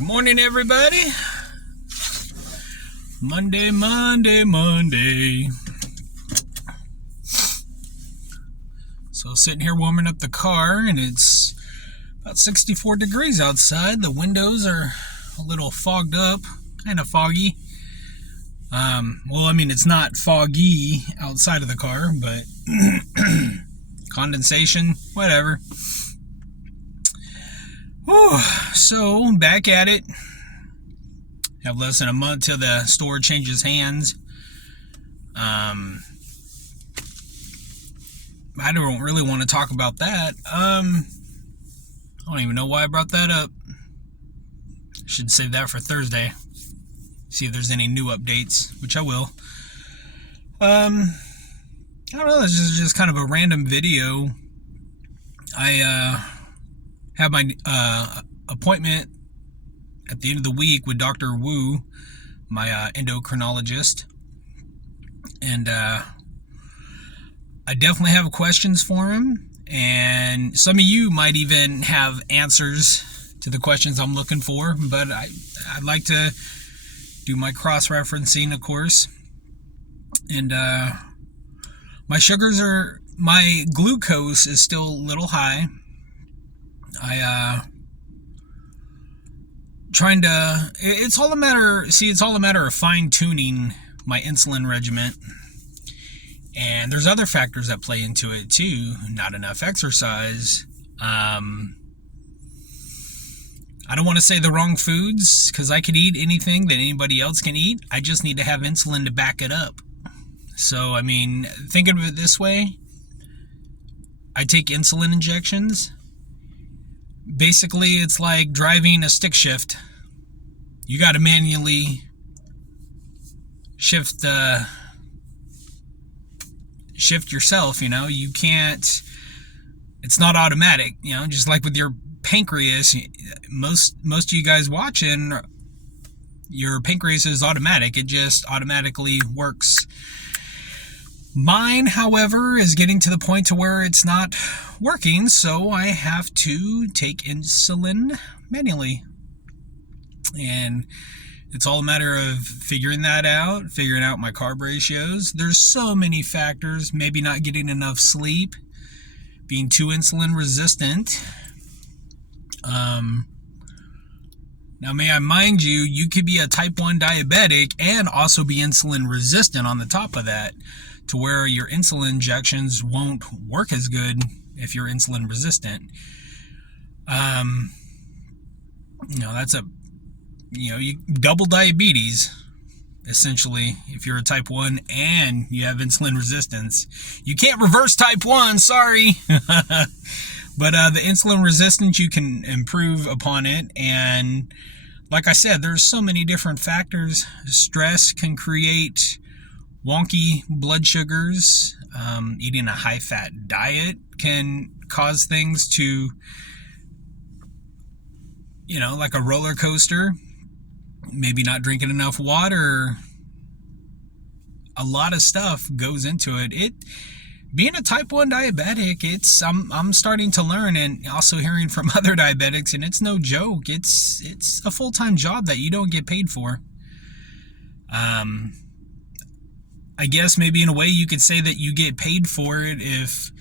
Good morning, everybody. Monday. So sitting here warming up the car, and it's about 64 degrees outside. The windows are a little fogged up, kind of foggy. It's not foggy outside of the car, but condensation, whatever. Whew. So, back at it. Have less than a month till the store changes hands. I don't really want to talk about that. I don't even know why I brought that up. Should save that for Thursday. See if there's any new updates, which I will. I don't know, this is just kind of a random video. I have my appointment at the end of the week with Dr. Wu, my endocrinologist. And I definitely have questions for him. And some of you might even have answers to the questions I'm looking for. But I'd like to do my cross-referencing, of course. And my glucose is still a little high. It's all a matter of fine-tuning my insulin regimen. And there's other factors that play into it too. Not enough exercise. I don't want to say the wrong foods, because I could eat anything that anybody else can eat. I just need to have insulin to back it up. So, think of it this way. I take insulin injections. Basically, it's like driving a stick shift. You got to manually shift yourself, You can't, it's not automatic, just like with your pancreas. Most of you guys watching, your pancreas is automatic. It just automatically works. Mine, however, is getting to the point to where it's not working, so I have to take insulin manually. And it's all a matter of figuring that out, figuring out my carb ratios. There's so many factors. Maybe not getting enough sleep, being too insulin resistant. Now, may I mind you, you could be a type 1 diabetic and also be insulin resistant on the top of that, to where your insulin injections won't work as good if you're insulin resistant. That's you double diabetes, essentially, if you're a type 1 and you have insulin resistance. You can't reverse type 1, sorry. But the insulin resistance, you can improve upon it. And like I said, there's so many different factors. Stress can create wonky blood sugars. Eating a high-fat diet can cause things to, like a roller coaster. Maybe not drinking enough water. A lot of stuff goes into it. Being a type 1 diabetic, I'm starting to learn, and also hearing from other diabetics, and it's no joke. It's a full-time job that you don't get paid for. I guess maybe in a way you could say that you get paid for it if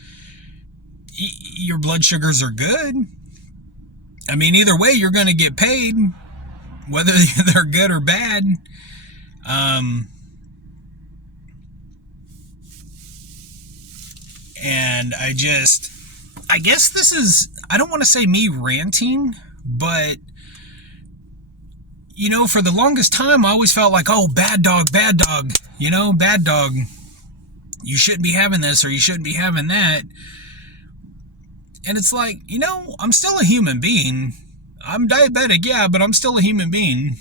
your blood sugars are good. Either way, you're going to get paid, whether they're good or bad. And I guess this is, I don't want to say me ranting, but, for the longest time, I always felt like, oh, bad dog, bad dog, you shouldn't be having this, or you shouldn't be having that. And it's like, I'm still a human being. I'm diabetic, yeah, but I'm still a human being.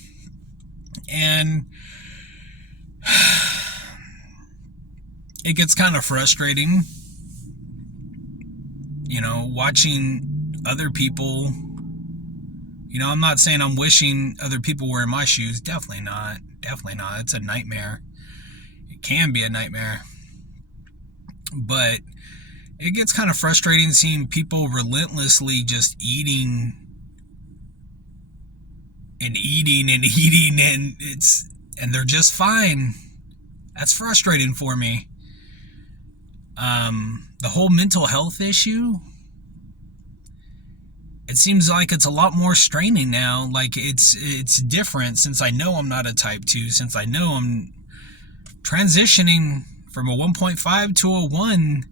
And it gets kind of frustrating, watching other people. I'm not saying I'm wishing other people were in my shoes. Definitely not. It's a nightmare. It can be a nightmare. But it gets kind of frustrating seeing people relentlessly just eating and eating and eating, and they're just fine. That's frustrating for me. The whole mental health issue, it seems like it's a lot more straining now. Like it's different since I know I'm not a type 2, since I know I'm transitioning from a 1.5 to a 1,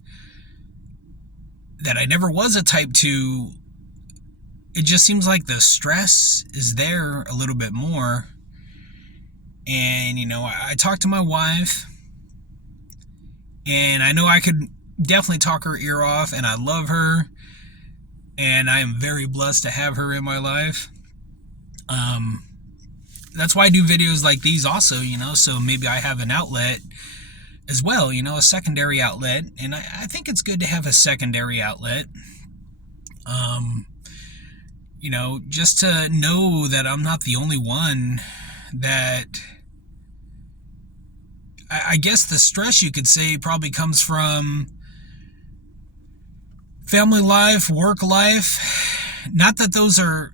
that I never was a type 2. It just seems like the stress is there a little bit more. And, I talked to my wife, and I know I could definitely talk her ear off, and I love her, and I am very blessed to have her in my life. That's why I do videos like these also, so maybe I have an outlet as well, a secondary outlet, and I think it's good to have a secondary outlet. Just to know that I'm not the only one that, I guess the stress, you could say, probably comes from family life, work life. Not that those are,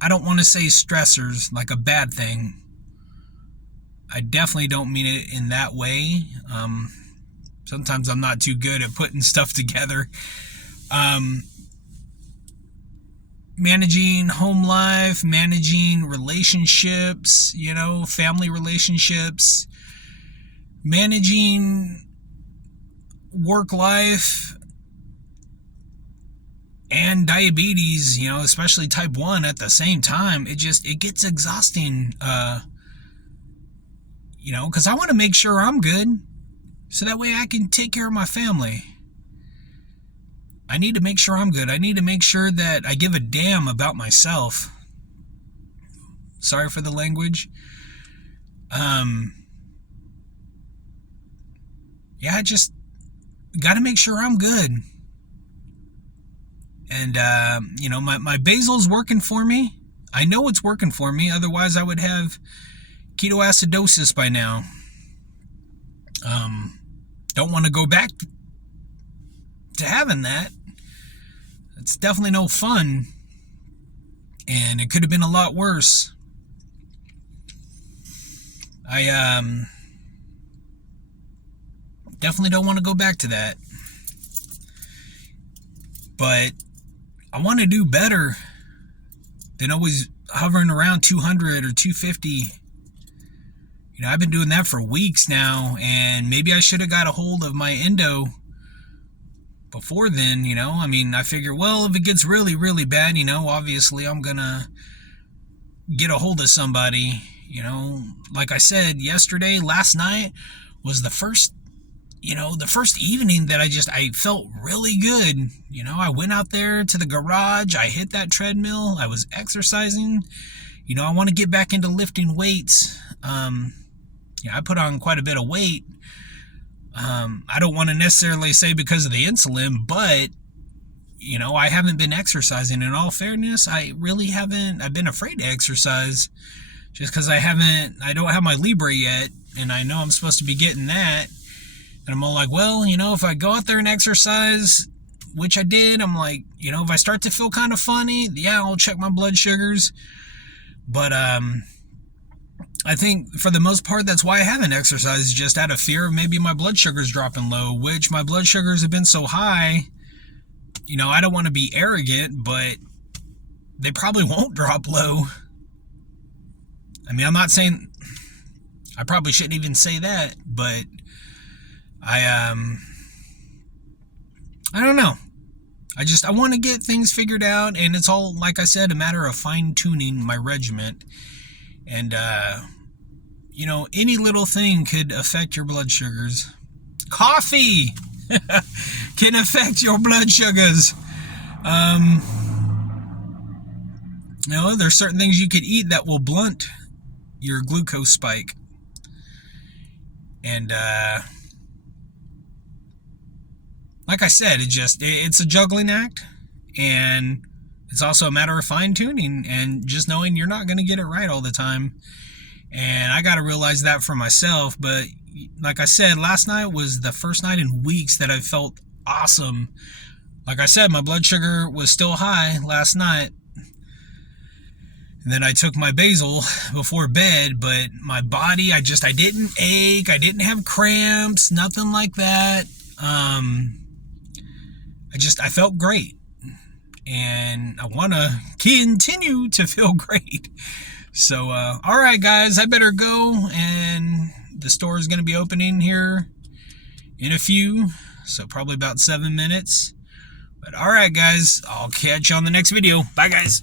I don't want to say stressors like a bad thing. I definitely don't mean it in that way. Sometimes I'm not too good at putting stuff together. Managing home life, managing relationships, family relationships, managing work life, and diabetes, especially type 1 at the same time. It gets exhausting, because I want to make sure I'm good so that way I can take care of my family. I need to make sure I'm good. I need to make sure that I give a damn about myself. Sorry for the language. I just got to make sure I'm good. And, my basal's working for me. I know it's working for me. Otherwise, I would have ketoacidosis by now. Don't want to go back to having that. It's definitely no fun. And it could have been a lot worse. I definitely don't want to go back to that. But I want to do better than always hovering around 200 or 250. I've been doing that for weeks now, and maybe I should have got a hold of my endo before then. I figure, well, if it gets really, really bad, obviously I'm gonna get a hold of somebody. Like I said yesterday, last night was the first evening that I felt really good. I went out there to the garage, I hit that treadmill, I was exercising. I want to get back into lifting weights. I put on quite a bit of weight. I don't want to necessarily say because of the insulin, but I haven't been exercising. In all fairness, I really haven't. I've been afraid to exercise just because I don't have my Libre yet, and I know I'm supposed to be getting that. And I'm all like, well, if I go out there and exercise, which I did, I'm like, if I start to feel kind of funny, I'll check my blood sugars. But I think for the most part, that's why I haven't exercised, just out of fear of maybe my blood sugars dropping low, which my blood sugars have been so high. I don't want to be arrogant, but they probably won't drop low. I'm not saying, I probably shouldn't even say that, but I don't know. I want to get things figured out, and it's all, like I said, a matter of fine-tuning my regiment. And, any little thing could affect your blood sugars. Coffee can affect your blood sugars. There's certain things you could eat that will blunt your glucose spike. And, like I said, it's a juggling act, and it's also a matter of fine-tuning and just knowing you're not going to get it right all the time. And I got to realize that for myself. But like I said, last night was the first night in weeks that I felt awesome. Like I said, my blood sugar was still high last night. And then I took my Basil before bed, but my body, I didn't ache, I didn't have cramps, nothing like that. I felt great. And I want to continue to feel great. So, all right, guys, I better go. And the store is going to be opening here in a few. So probably about 7 minutes. But all right, guys, I'll catch you on the next video. Bye, guys.